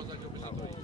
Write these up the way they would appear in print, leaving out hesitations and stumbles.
cosa che ho pensato io.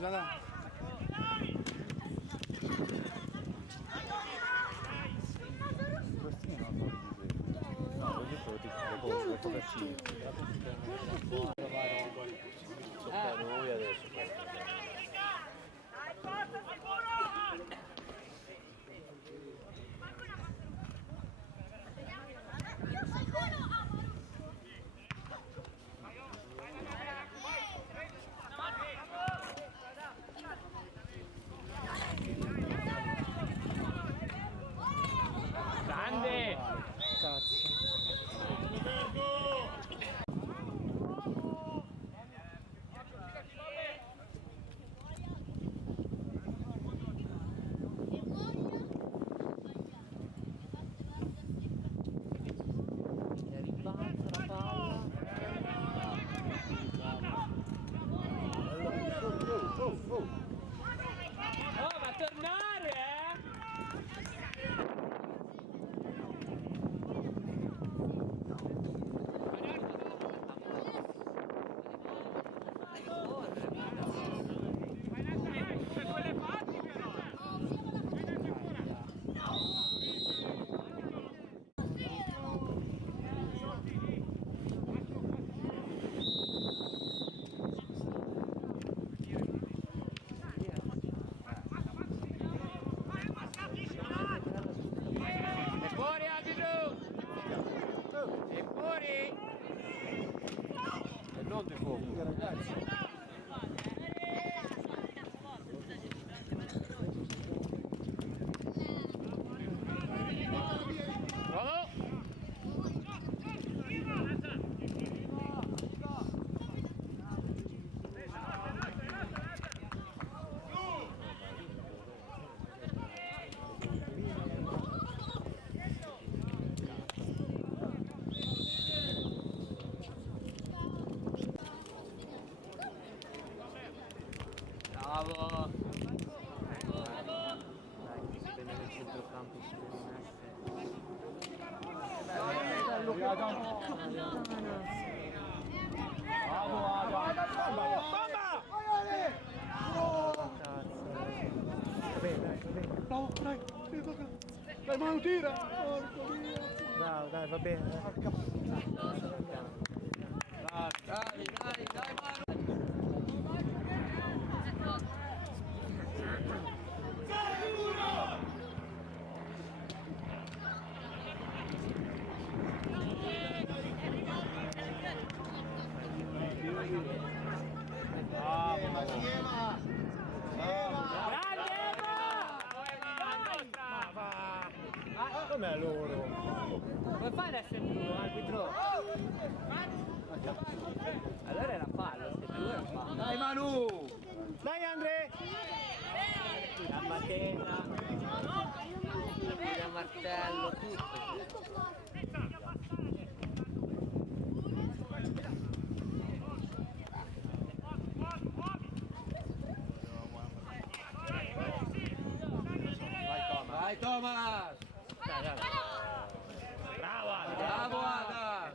Giada. Questi non no, le focaccine. Tocca a noi adesso. Grande! Cazzo. Oh, ma tornare, È fuori, arbitro! È fuori! E non di fuoco, ragazzi. Bravo! Bravo! Dai, che si vede nel centrocampo su Dai, Manu, tira! Porco Dio! Bravo, dai, va bene. Dai, Manu! Grande Eva! Com'è loro? Come fai ad essere tu, arbitro? Allora era fallo, se tu era fallo. Dai Manu! Dai Andre! La matena, il martello, tutto. Vai Thomas! Bravo, Bravo Ada!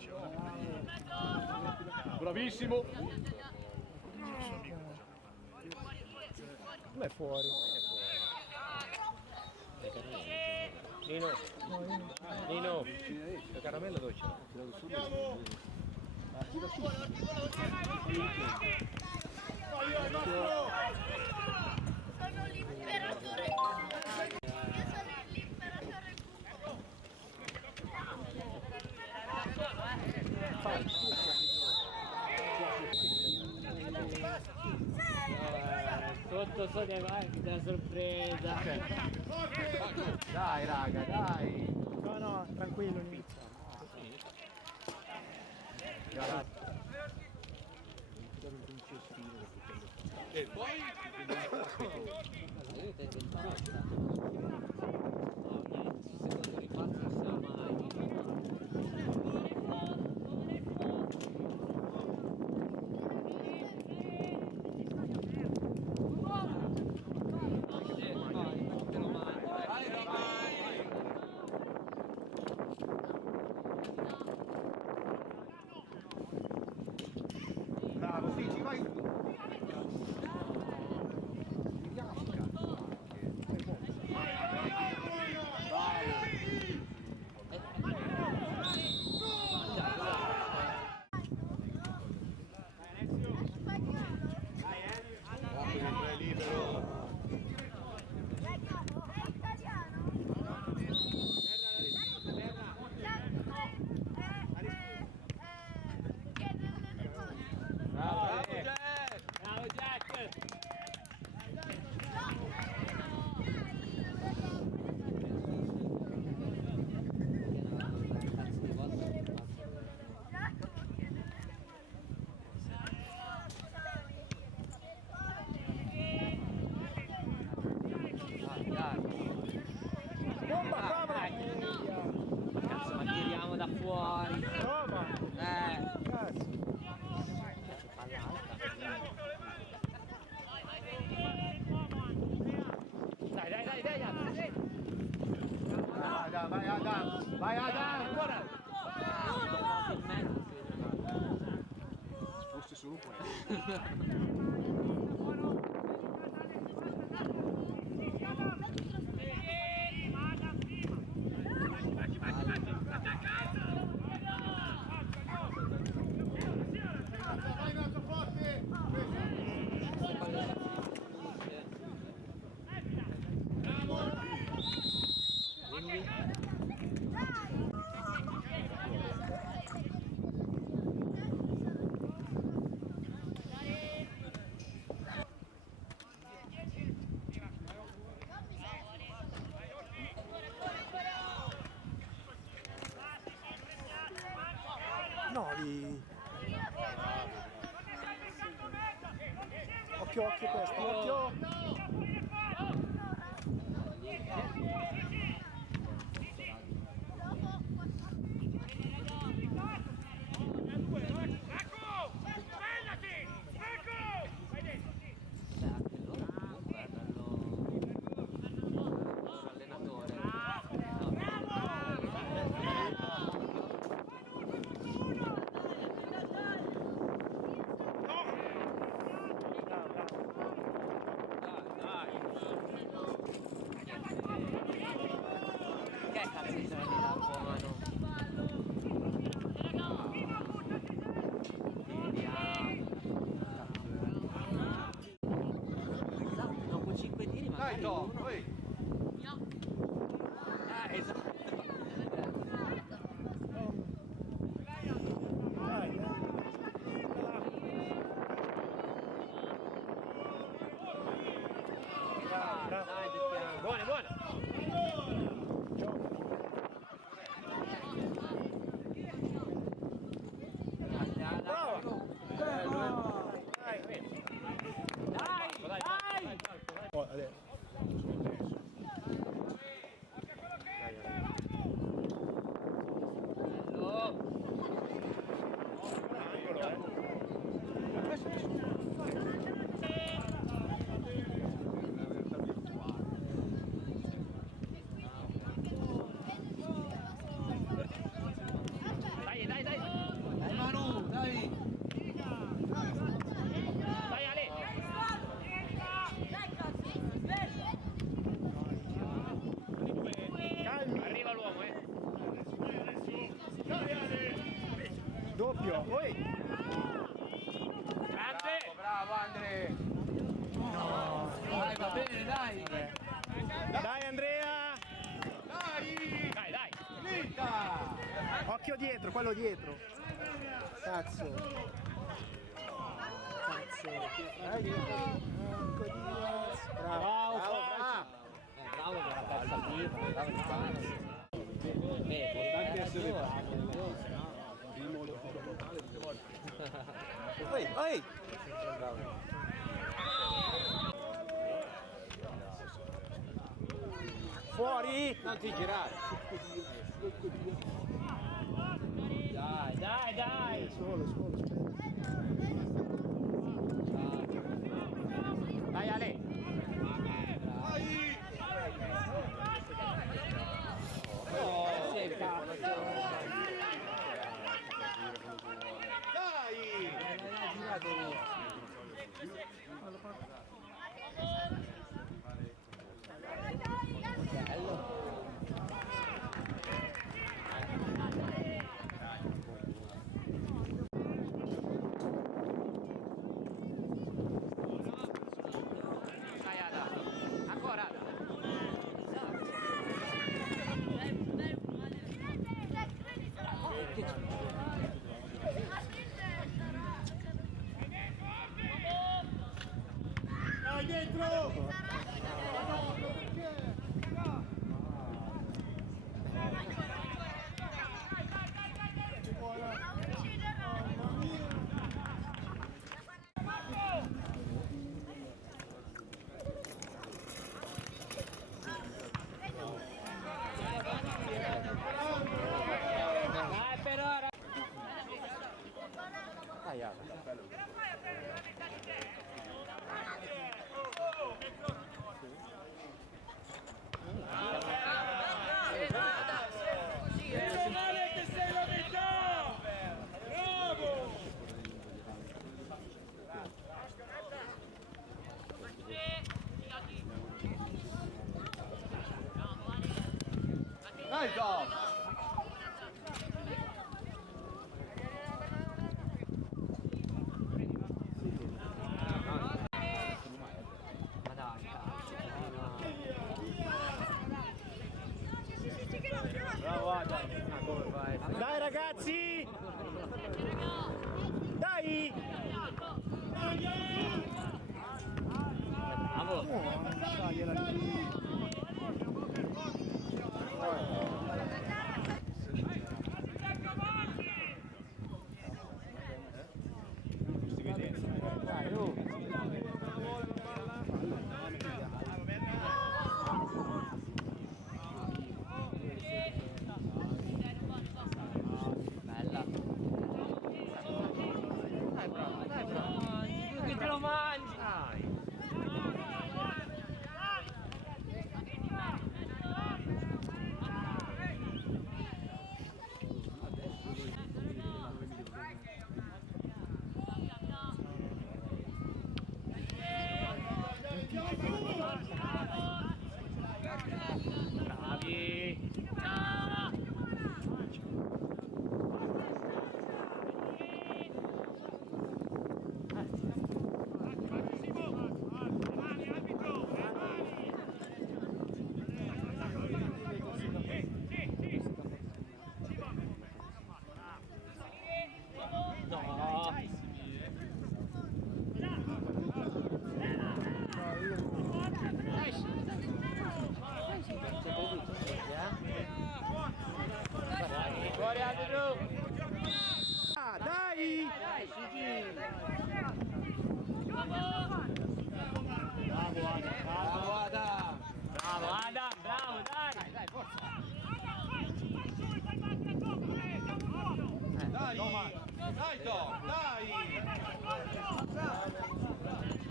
Bravissimo! Come è fuori? Nino, Nino, La caramella dove c'è? Tirato subito. Sono l'imperatore. Io sono l'imperatore. sotto vai, da sorpresa. Dai raga, dai! No, tranquillo, inizia. E poi? uffici, vai. È libero. Bravo Jack! Bravo Jack! Bomba, prova! Cazzo, ma tiriamo da fuori. Prova! Cazzo! Palla alta. Dai, Adam. Adam, vai Adam, vai Adam. Ancora. In mezzo, Forse solo quello. Vai Nato forte! No, lì. Occhio, occhio questo, occhio! Che cazzo di soldi da buono? Dopo 5 tiri Dai magari Tom, uno. vai. Esatto. Dai, bravo. Dai, Deppiano. Buona, buona! Gioca. Brava! Dai! Oh, adesso. Dai! Dai Manu, dai. Dai Ale! Calmi! Arriva l'uomo, Doppio! Oi! Grazie! Bravo Andre. No! Dai, va bene, dai. Dai Andrea! Dai. Dritta. Occhio dietro, quello dietro! Cazzo! Cazzo! Dai dietro! Ecco Diaz! Bravo! Bravo per la terza prima, bravo il pane. Importante essere Ehi, ehi! Fuori! Non ti girare. Dai! Solo, aspetta. Dai Ale! Dai! Dai Ada, ancora Ada. Dai dentro! Dai però! Dai Tom! Ma dai, Bravo Adam! come vai? Dai ragazzi! Dai! Bravo! Non stagliela lì! Dai, oh! Bella! Dai bravo, dai bravo! Che te lo mangi! Dai! Bravi! No! Fuori arbitro! Ah, dai! Dai, Sigi! Bravo Adam! Bravo Ada! Bravo Adam, bravo, dai! Dai, forza! Dai! Dai Tom! Dai!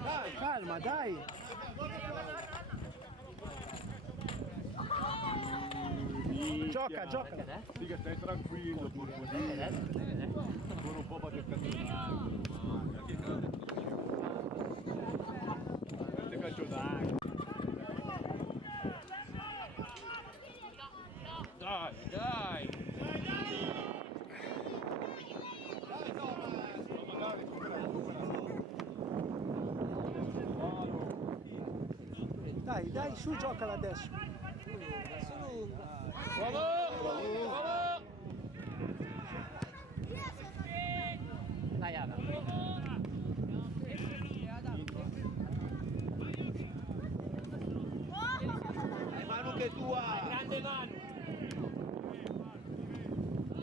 Dai! Calma, dai! Gioca, gioca! Dica, stai tranquillo, purpurino. Sono un po' batteccato. Quante calcio d'acqua. Dai, dai! Dai Thomas! Magari Dai, dai, su, giocala adesso! Dai Adam! È mano che tua! Grande mano!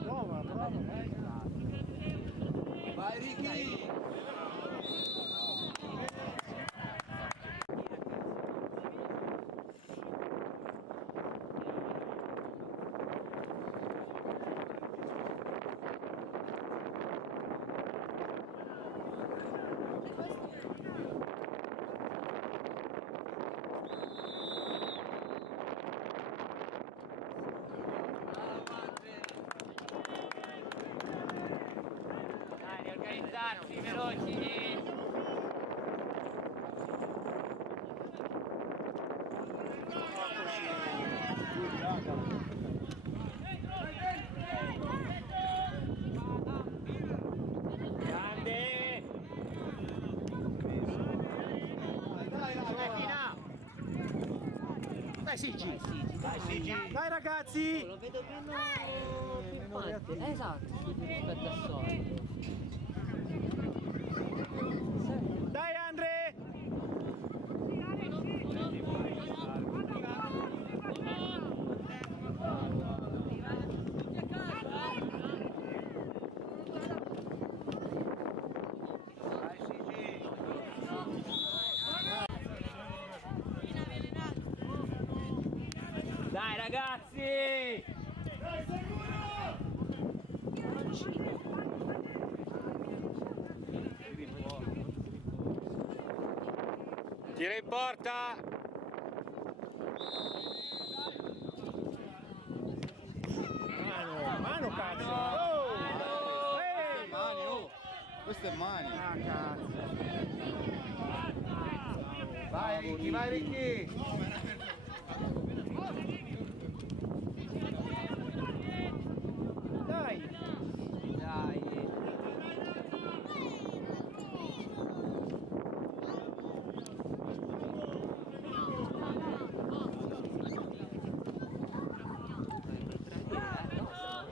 Prova, prova! Vai Ricky! Dai, riorganizzarsi, veloci! Sigi! Dai, Sigi. Dai ragazzi! Lo vedo meno pimpante. Esatto, rispetto al solito. Dai Andre! Dai ragazzi! Tira in porta! Mano cazzo! Oh! Mani, oh! Queste mani! Ah cazzo! Vai Ricky, vai Ricky! Dai! Dai!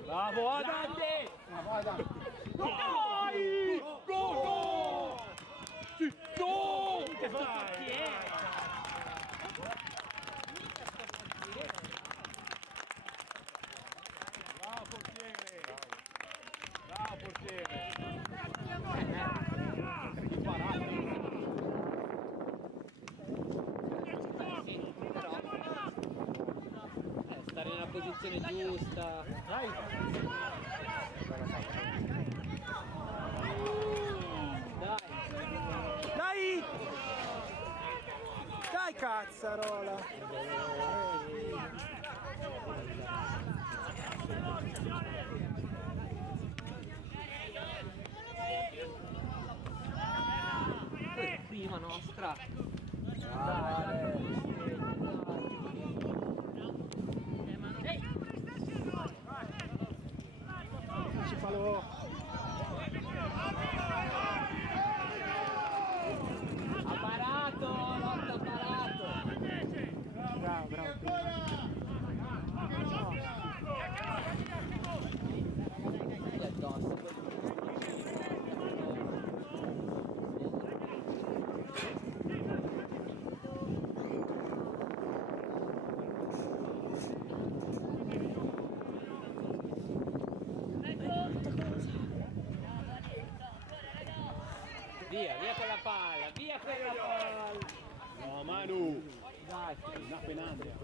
Bravo Adante! Dai! Go! Go! Sì, go! Che fai? Bravo portiere! Bravo portiere! Stare nella posizione giusta. Dai! Dai! Dai! Dai cazzarola! Prima nostra. Ci falò! Ha parato! Lotta ha parato! Bravo, Gli addosso. Via quella palla, via quella palla! No Manu! Dai, Una penante!